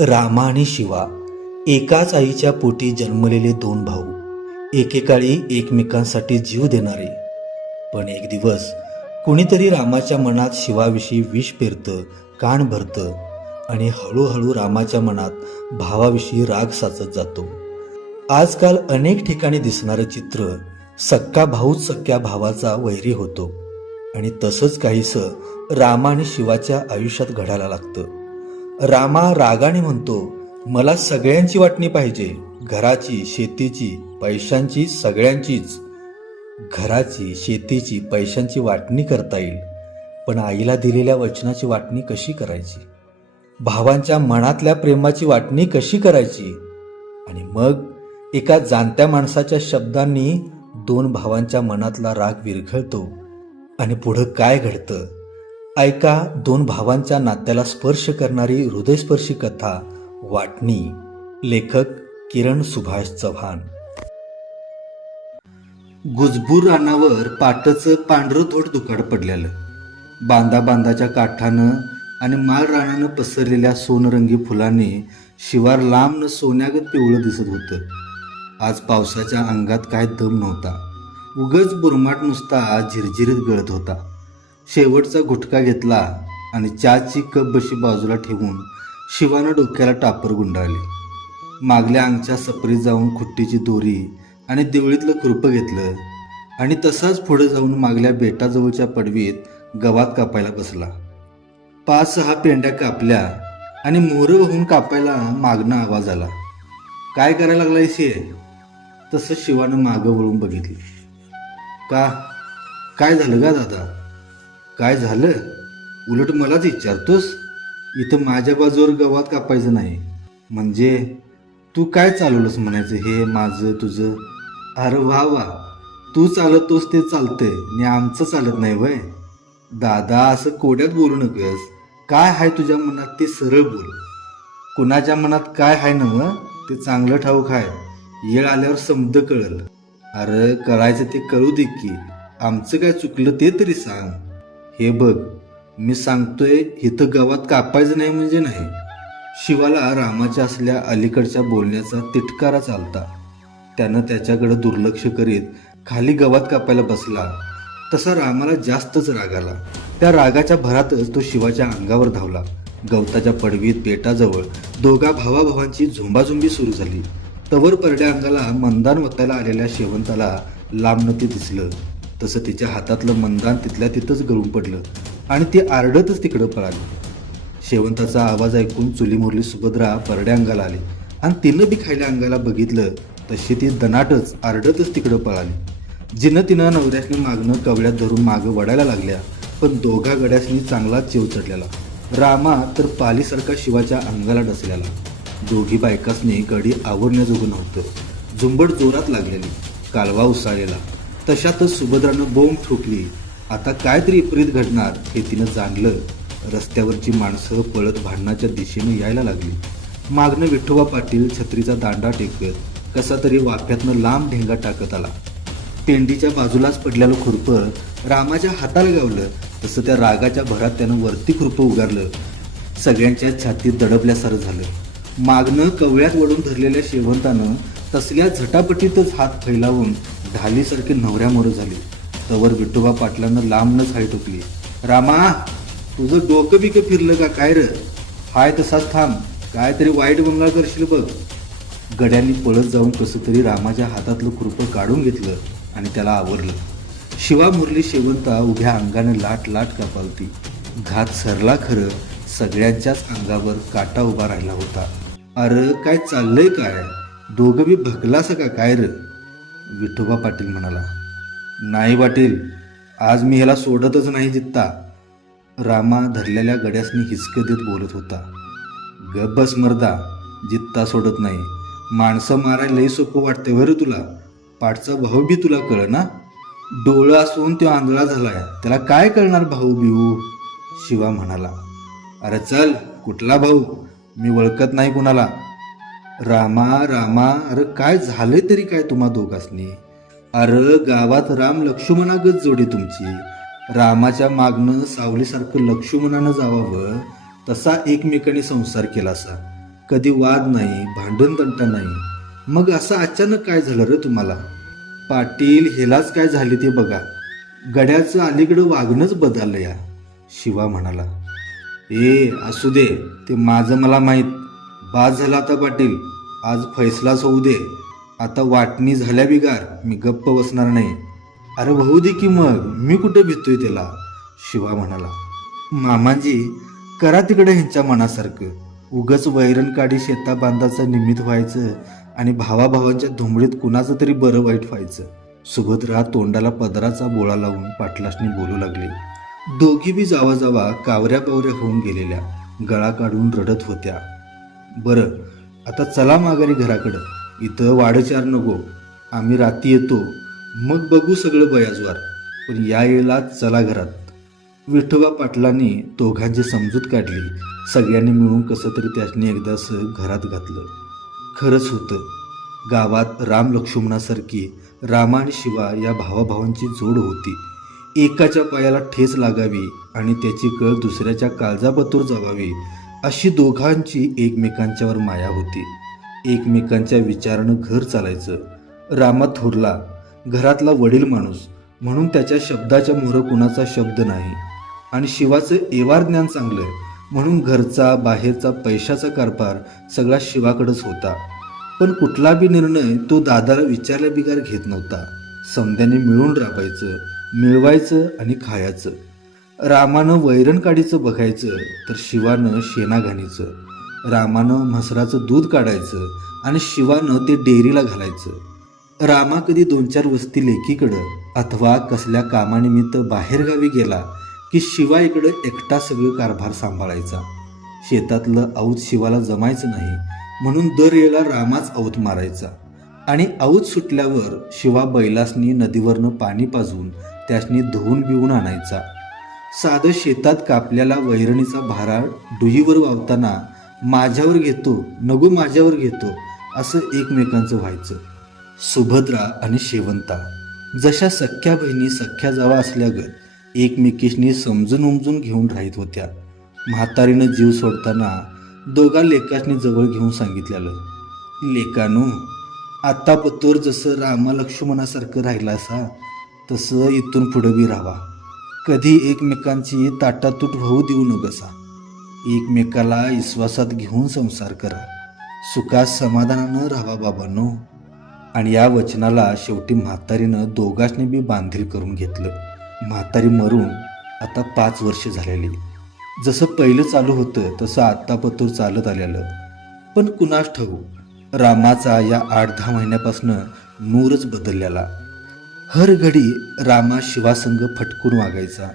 रामा आणि शिवा एकाच आईच्या पोटी जन्मलेले दोन भाऊ, एकेकाळी एकमेकांसाठी जीव देणारे. पण एक दिवस कुणीतरी रामाच्या मनात शिवाविषयी विष पेरतं, कान भरतं आणि हळूहळू रामाच्या मनात भावाविषयी राग साचत जातो. आजकाल अनेक ठिकाणी दिसणारं चित्र सक्का भाऊच सख्या भावाचा वैरी होतो आणि तसंच काहीसं रामा आणि शिवाच्या आयुष्यात घडायला लागतं. रामा रागाने म्हणतो, मला सगळ्यांची वाटणी पाहिजे, घराची, शेतीची, पैशांची, सगळ्यांचीच. घराची, शेतीची, पैशांची वाटणी करता येईल, पण आईला दिलेल्या वचनाची वाटणी कशी करायची? भावांच्या मनातल्या प्रेमाची वाटणी कशी करायची? आणि मग एका जाणत्या माणसाच्या शब्दांनी दोन भावांच्या मनातला राग विरघळतो आणि पुढं काय घडतं ऐका. दोन भावांच्या नात्याला स्पर्श करणारी हृदयस्पर्शी कथा वाटणी. लेखक किरण सुभाष चव्हाण. गुजबूर रानावर पाटचं पांढरं थोड दुकाड पडलेलं. बांधाच्या काठानं आणि माळ रानानं पसरलेल्या सोनरंगी फुलांनी शिवार लांबनं सोन्यागत पिवळं दिसत होतं. आज पावसाच्या अंगात काय दम नव्हता. उगच बुरमाट नुसता झिरझिरीत गळत होता. शेवटचा गुटखा घेतला आणि चहाची कप बशी बाजूला ठेवून शिवानं डोक्याला टापर गुंडाळली. मागल्या अंगच्या सपरीत जाऊन खुट्टीची दोरी आणि देवळीतलं खुरपं घेतलं आणि तसाच पुढे जाऊन मागल्या बेटाजवळच्या पडवीत गवात कापायला बसला. 5-6 पेंड्या कापल्या आणि मोहरं वाहून कापायला मागणं आवाज आला. काय करायला लागलायस हे? तसं शिवानं मागं वळून बघितलं. काय झालं का दादा? काय झालं? उलट मलाच विचारतोस? इथं माझ्या बाजूवर गवात कापायचं नाही म्हणजे तू काय चालवलंस म्हणायचं हे माझं तुझं? अरे वा, तू चालतोस ते चालतंय आणि आमचं चालत नाही वय. दादा असं कोड्यात बोलू नकोस. काय हाय तुझ्या मनात ते सरळ बोल. कुणाच्या मनात काय हाय नव ते चांगलं ठाऊक हाय. येळ आल्यावर समज कळल. अरे कळायचं ते कळू दे की. आमचं काय चुकलं ते तरी सांग. हे बघ, मी सांगतोय इथं गवात कापायचं नाही म्हणजे नाही. शिवाला रामाच्या असल्या अलीकडच्या बोलण्याचा तिटकारा चालता. त्यानं त्याच्याकडे दुर्लक्ष करीत खाली गवात कापायला बसला तसा रामाला जास्तच राग आला. त्या रागाच्या भरातच तो शिवाच्या अंगावर धावला. गवताच्या पडवीत बेटाजवळ दोघा भावाभावांची झुंबाझुंबी सुरू झाली. तवर परड्या अंगाला मंदान वतायला आलेल्या शेवंताला लांबनं ते दिसलं. तसं तिच्या हातातलं मंदान तिथल्या तिथंच गळून पडलं आणि ती आरडतच तिकडं पळाली. शेवंताचा आवाज ऐकून चुलीमुरली सुभद्रा परड्या अंगाला आली आणि तिनं बी खायल्या अंगाला बघितलं तशी ती दनाटच आरडतच तिकडं पळाली. तिनं नवऱ्यासनी मागणं कवड्यात धरून मागं वडायला लागल्या, पण दोघा गड्यासनी चांगलाच चेव चढलेला. रामा तर पालीसारखा शिवाच्या अंगाला डसलेला. दोघी बायकासनी गडी आवरण्याजोगं नव्हतं. झुंबड जोरात लागलेली, कालवा उसाळलेला. तशातच सुभद्रानं बोंब ठोकली. आता काय तरी विपरीत घडणार हे तिनं जाणलं. रस्त्यावरची माणसं पळत भांडणाच्या दिशेनं यायला लागली. मागणं विठोबा पाटील छत्रीचा दांडा टेकत कसा तरी वाफ्यातनं लांब ढेंगा टाकत आला. पेंडीच्या बाजूलाच पडलेलं खुरपं रामाच्या हाताला गावलं. तसं त्या रागाच्या भरात त्यानं वरती खुरपं उगारलं. सगळ्यांच्या छातीत दडपल्यासारं झालं. मागणं कवळ्यात वडून धरलेल्या शेवंतानं तसल्या झटापटीतच हात फैलावून ढालीसारखी नवऱ्यामोरं झाली. तवर विठोबा पाटलानं लांबनच हाय टोकली. रामा, तुझं डोकं बिकं फिरलं का काय र? हाय तसाच थांब, काय तरी वाईट बंगला करशील बघ. गड्यांनी पळत जाऊन कसं तरी रामाच्या हातातलं खुरपं काढून घेतलं आणि त्याला आवरलं. शिवा मुरली शेवंता उभ्या अंगानं लाट कापालती. घात सरला खरं, सगळ्यांच्याच अंगावर काटा उभा राहिला होता. अरे काय चाललंय काय? दोघं बी भगलास का काय र? विठोबा पाटील म्हणाला. नाही पाटील, आज मी ह्याला सोडतच नाही जित्ता. रामा धरलेल्या गड्यासनी हिसकं देत बोलत होता. गप बस मर्दा, जित्ता सोडत नाही. माणसं मारायला लई सोपं वाटते वर तुला. पाठचा भाऊ बी तुला कळ ना? डोळं असून तो आंधळा झालाय, त्याला काय कळणार भाऊ बिऊ? शिवा म्हणाला. अरे चल, कुठला भाऊ? मी ओळखत नाही कुणाला. रामा, अरे काय झालंय तरी काय तुम्हा दोघांनी? अरे गावात राम लक्ष्मणागत जोडी तुमची. रामाच्या मागणं सावलीसारखं लक्ष्मणानं जावावं तसा एकमेकांनी संसार केला असा. कधी वाद नाही, भांडण तंटा नाही. मग असं अचानक काय झालं रे तुम्हाला? पाटील, हेलाच काय झाले ते बघा. गड्याचं अलीकडं वागणंच बदललं या, शिवा म्हणाला. असू दे, ते माझं मला माहीत. बास झाला आता पाटील, आज फैसलाच होऊ दे. आता वाटणी झाल्या बिगार, मी गप्प बसणार नाही. अरे होऊ दे की मग, मी कुठं भितोय त्याला, शिवा म्हणाला. मामाजी, करा तिकडे ह्यांच्या मनासारखं. उगच वैरण काढी शेता बांधाचं निमित्त व्हायचं आणि भावाभावांच्या धुमडीत कुणाचं तरी बरं वाईट व्हायचं. सुभद्रा तोंडाला पदराचा बोळा लावून पाटलासनी बोलू लागली. दोघी बी जावा जावा कावऱ्या पावऱ्या होऊन गेलेल्या, गळा काढून रडत होत्या. बरं, आता चला माघारी घराकडं. इथं वाडचार नको, आम्ही रात्री येतो, मग बघू सगळं बयाजवार. पण या येळेला चला घरात. विठोबा पाटलांनी दोघांची समजूत काढली. सगळ्यांनी मिळून कसं तरी त्यासनी एकदाच घरात घातलं. खरंच होतं, गावात राम लक्ष्मणासारखी रामा आणि शिवा या भावाभावांची जोड होती. एकाच्या पायाला ठेच लागावी आणि त्याची कळ दुसऱ्याच्या काळजापतूर जावावी, अशी दोघांची एकमेकांच्यावर माया होती. एकमेकांच्या विचारानं घर चालायचं. रामा थोरला, घरातला वडील माणूस म्हणून त्याच्या शब्दाच्या मोहर कुणाचा शब्द नाही. आणि शिवाचं एवार ज्ञान चांगलं म्हणून घरचा बाहेरचा पैशाचा कारभार सगळा शिवाकडेच होता. पण कुठला बी निर्णय तो दादाला विचारल्या बिगार घेत नव्हता. समद्याने मिळून राबायचं, मिळवायचं आणि खायचं. रामानं वैरण काढीचं बघायचं तर शिवानं शेणा घाणीचं. रामानं म्हसराचं दूध काढायचं आणि शिवानं ते डेअरीला घालायचं. रामा कधी 2-4 वस्ती लेकीकडं अथवा कसल्या कामानिमित्त बाहेरगावी गेला की शिवा इकडं एकटा सगळं कारभार सांभाळायचा. शेतातलं औत शिवाला जमायचं नाही म्हणून दर वेळेला रामाच औत मारायचा. आणि औत सुटल्यावर शिवा बैलासनी नदीवरनं पाणी पाजून त्यासनी धुवून बिवून आणायचा. साधं शेतात कापल्याला वैरणीचा भारा डुहीवर वावताना माझ्यावर घेतो, नगो माझ्यावर घेतो, असं एकमेकांचं व्हायचं. सुभद्रा आणि शेवंता जशा सख्या बहिणी सख्या जावा असल्यागत एकमेकीशनी समजून उमजून घेऊन राहत होत्या. म्हातारीनं जीव सोडताना दोघा लेकाशनी जवळ घेऊन सांगितलेलं, लेकानू, आता पतोर जसं रामा लक्ष्मणासारखं राहिला असा तसं इथून पुढं बी राहावा. कधी एकमेकांची ताटातूट होऊ देऊ नकसा. एकमेकाला विश्वासात घेऊन संसार करा. सुखात समाधानानं राहावा बाबांनो. आणि या वचनाला शेवटी म्हातारीनं दोघांनी बी बांधील करून घेतलं. म्हातारी मरून आता 5 वर्ष झालेली. जसं पहिलं चालू होतं तसं आत्तापतूर चालत आलेलं. पण कुणास ठाऊक रामाचा या 8-10 महिन्यापासनं नूरच बदललेला. हर घडी रामा शिवासंग फटकून वागायचा.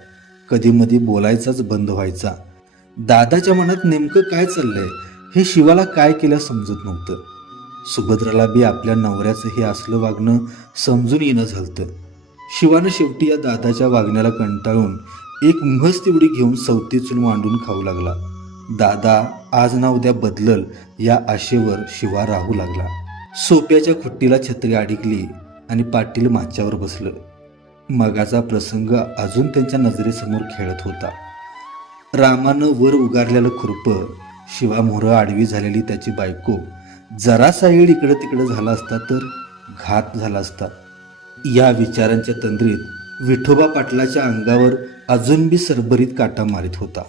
कधीमधी बोलायचाच बंद व्हायचा. दादाच्या मनात नेमकं काय चाललंय हे शिवाला काय केलं समजत नव्हतं. सुभद्राला बी आपल्या नवऱ्याचं हे असलं वागणं समजून येणं झालतं. शिवानं शेवटी या दादाच्या वागण्याला कंटाळून एक म्हस तेवढी घेऊन सवतीचून मांडून खाऊ लागला. दादा आज ना उद्या बदलल या आशेवर शिवा राहू लागला. सोप्याच्या खुट्टीला छत्री अडकली आणि पाटील माच्यावर बसलं. मगाचा प्रसंग अजून त्यांच्या नजरेसमोर खेळत होता. रामानं वर उगारलेलं खुरपं, शिवा मोहरं आडवी झालेली त्याची बायको, जरासा येळ इकडं तिकडं झाला असता तर घात झाला असता. या विचारांच्या तंद्रीत विठोबा पाटलाच्या अंगावर अजून बी सरभरीत काटा मारित होता.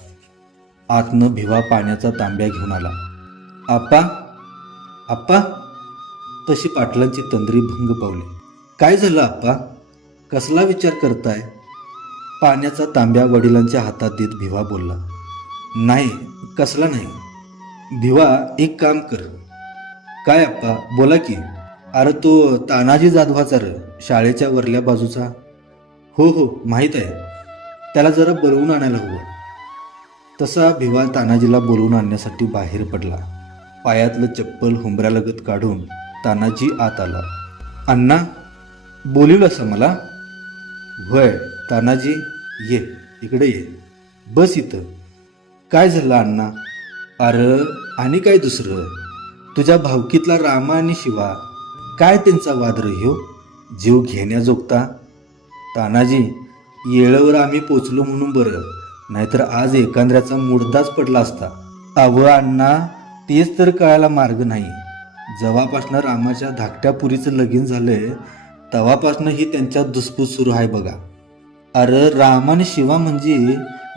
आतनं भिवा पाण्याचा तांब्या घेऊन आला. आप्पा, आप्पा, तशी पाटलांची तंद्री भंग पावली. काय झालं आप्पा? कसला विचार करताय? पाण्याचा तांब्या वडिलांच्या हातात देत भिवा बोलला. नाही, कसला नाही. भिवा, एक काम कर. काय आप्पा, बोला की. अरे तो तानाजी जाधवाचा शाळेच्या वरल्या बाजूचा. हो हो, माहीत आहे. त्याला जरा बोलवून आणायला हवं. तसा भिवा तानाजीला बोलवून आणण्यासाठी बाहेर पडला. पायातलं चप्पल हुंबऱ्यालगत काढून तानाजी आत आला. अण्णा, बोलिवलं असं मला? होय तानाजी, ये इकडे ये, बस इथं. काय झालं अण्णा? अरे आणि काय दुसरं, तुझ्या भावकीतला रामा आणि शिवा, काय त्यांचा वाद ह्यो, जीव घेण्याजोगता. तानाजी, येळेवर आम्ही पोचलो म्हणून बरं, नाहीतर आज एकांद्र्याचा मुडदाच पडला असता. अव अण्णा, तेच तर कळायला मार्ग नाही. जेव्हापासनं रामाच्या धाकट्या पुरीचं लगीन झालंय तेव्हापासनं ही त्यांच्यात दुसपूस सुरू आहे बघा. अरे राम आणि शिवा म्हणजे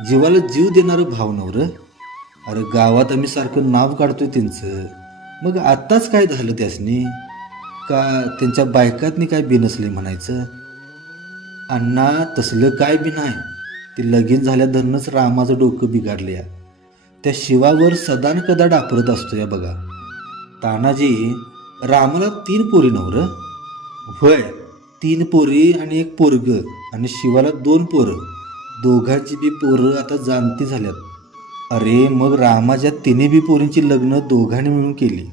जीवाला जीव देणारं भाव नवर. अरे गावात आम्ही सारखं नाव काढतोय त्यांचं. मग आत्ताच काय झालं त्यासनी? का त्यांच्या बायकातनी काय बिनसले म्हणायचं? अण्णा तसलं काय बी नाही. ते लगीन झाल्याधरनंच रामाचं डोकं बिघाडलं या. त्या शिवावर सदान कदा डापरत असतो या बघा. तानाजी रामाला 3 पोरी नवर. होय 3 पोरी आणि 1 पोरग आणि शिवाला 2 पोरं. दोघांची बी पोरं आता जाणती झाल्यात. अरे मग रामाच्या 3 बी पोरींची लग्न दोघांनी मिळून केली.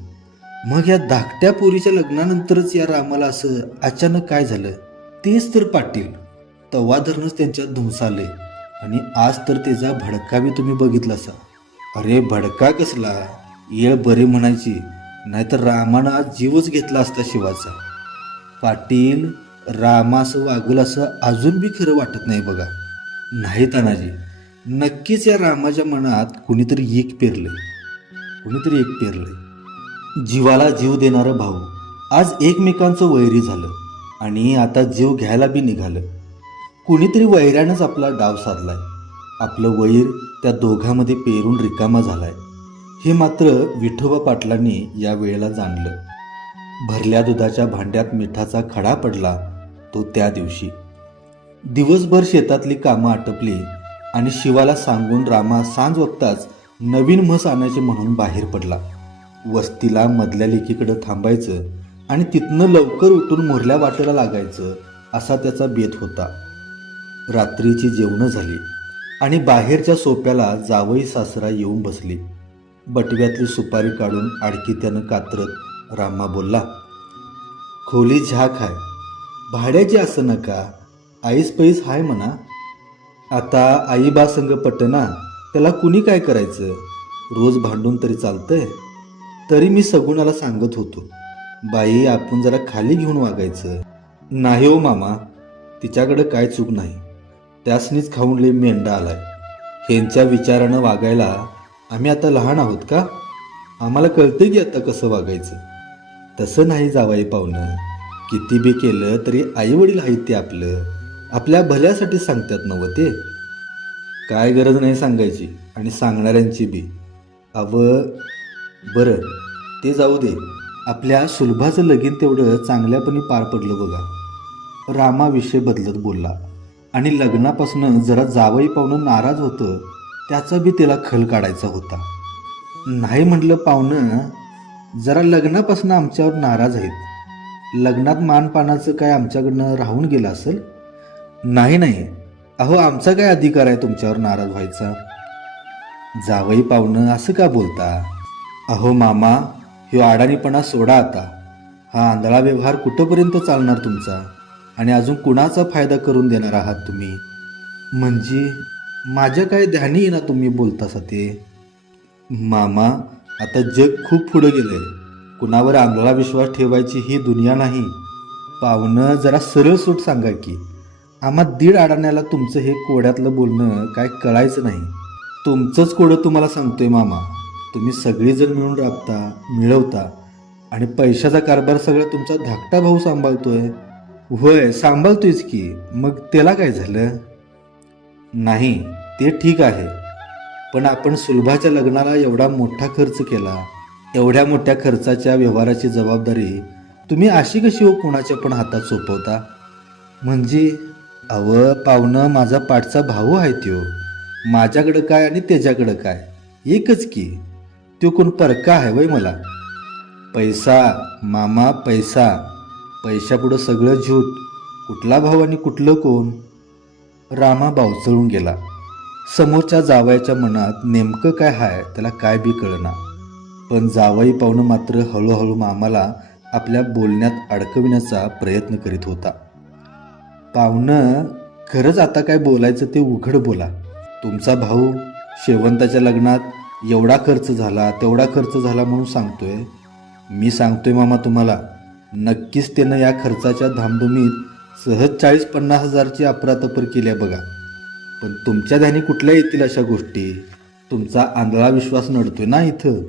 मग या धाकट्या पोरीच्या लग्नानंतरच या रामाला असं अचानक काय झालं? तेच तर पाटील, तवा धरणच त्यांच्यात धुमसाले आणि आज तर त्याचा भडका बी तुम्ही बघितला असा. अरे भडका कसला, येळ बरी म्हणायची, नाहीतर रामानं आज जीवच घेतला असता शिवाचा. पाटील रामा असं वागल असं अजून बी खरं वाटत नाही बघा. नाही तानाजी, नक्कीच या रामाच्या मनात कुणीतरी एक पेरलंय. जीवाला जीव देणारं भाऊ आज एकमेकांचं वैरी झालं आणि आता जीव घ्यायला बी निघालं. कुणीतरी वैऱ्यानंच आपला डाव साधलाय. आपलं वैर त्या दोघांमध्ये पेरून रिकामा झालाय. हे मात्र विठोबा पाटलांनी या वेळेला जाणलं. भरल्या दुधाच्या भांड्यात मिठाचा खडा पडला तो त्या दिवशी. दिवसभर शेतातली कामं आटपली आणि शिवाला सांगून रामा सांज वक्ताच नवीन म्हस आणायचे म्हणून बाहेर पडला. वस्तीला मधल्या लेकीकडं थांबायचं आणि तिथनं लवकर उठून मोरल्या वाटेला लागायचं असा त्याचा बेत होता. रात्रीची जेवणं झाली आणि बाहेरच्या सोप्याला जावई सासरा येऊन बसली. बटव्यातली सुपारी काढून आडकी त्यानं कात्रत रामा बोलला, खोली झाक हाय, भाड्याची असं नका, आईस पैस हाय म्हणा. आता आई बा संग पटना, त्याला कुणी काय करायचं, रोज भांडून तरी चालतंय. तरी मी सगुणाला सांगत होतो, बाई आपण जरा खाली घेऊन वागायचं. नाही हो मामा, तिच्याकडं काय चूक नाही, त्यासनीच खाऊन लय मेंढा आलाय. ह्यांच्या विचारानं वागायला आम्ही आता लहान आहोत का? आम्हाला कळते की आता कसं वागायचं. तसं नाही जावाई पाहुणं, किती बी केलं तरी आईवडील आहेत ते आपल्या भल्यासाठी सांगतात नव्ह ते. काय गरज नाही सांगायची आणि सांगणाऱ्यांची बी. बरं ते जाऊ दे, आपल्या सुलभाचं लगीन तेवढं चांगल्यापणे पार पडलं बघा. रामा विषय बदलत बोलला आणि लग्नापासून जरा जावई पाहुणं नाराज होतं त्याचा बी त्याला खल काढायचा होता. नाही म्हटलं पाहुणं, जरा लग्नापासून आमच्यावर नाराज आहेत. लग्नात मानपानाचं काय आमच्याकडनं राहून गेलं असेल? नाही, अहो आमचा काय अधिकार आहे तुमच्यावर नाराज व्हायचा? जावई पाहुणं असं का बोलता? अहो मामा, ह्यो अडाणीपणा सोडा आता. हा आंधळा व्यवहार कुठंपर्यंत चालणार तुमचा? आणि अजून कुणाचा फायदा करून देणार आहात तुम्ही? म्हणजे माझ्या काय ध्यानी येईना तुम्ही बोलतासा ते. मामा, आता जग खूप पुढं गेलंय. कुणावर आंधळा विश्वास ठेवायची ही दुनिया नाही. पाहुणं जरा सरळ सूट सांगा की. आम्हा 1.5 अडाण्याला तुमचं हे कोड्यातलं बोलणं काय कळायचं नाही. तुमचंच कोडं तुम्हाला सांगतोय मामा. तुम्ही सगळेजण मिळून राबता, मिळवता आणि पैशाचा कारभार सगळा तुमचा धाकटा भाऊ सांभाळतोय. होय सांभाळतोयच की, मग त्याला काय झालं? नाही ते ठीक आहे, पण आपण सुलभाच्या लग्नाला एवढा मोठा खर्च केला. एवढ्या मोठ्या खर्चाच्या व्यवहाराची जबाबदारी तुम्ही अशी कशी हो कोणाच्या पण हातात सोपवता? म्हणजे पाहुणं माझा पाठचा भाऊ आहे त्यो. माझ्याकडं काय आणि त्याच्याकडं काय एकच की. तो कोण परका आहे वय मला? पैसा मामा, पैशापुढं सगळं झूट. कुठला भाऊ आणि कुठलं कोण? रामा बावचळून गेला. समोरच्या जावयाच्या मनात नेमकं काय हाय त्याला काय बी कळना. पण जावई पाहुणं मात्र हळूहळू मामाला आपल्या बोलण्यात अडकविण्याचा प्रयत्न करीत होता. पाहुणं, खरंच आता काय बोलायचं ते उघड बोला. तुमचा भाऊ शेवंताच्या लग्नात एवढा खर्च झाला, तेवढा खर्च झाला म्हणून सांगतोय. मी सांगतोय मामा तुम्हाला, नक्कीच त्यानं या खर्चाच्या धामधुमीत सहज 40-50 हजारची अफरातफर केली आहे बघा. पण तुमच्या ध्यानी कुठल्या येतील अशा गोष्टी? तुमचा आंधळा विश्वास नडतोय ना इथं.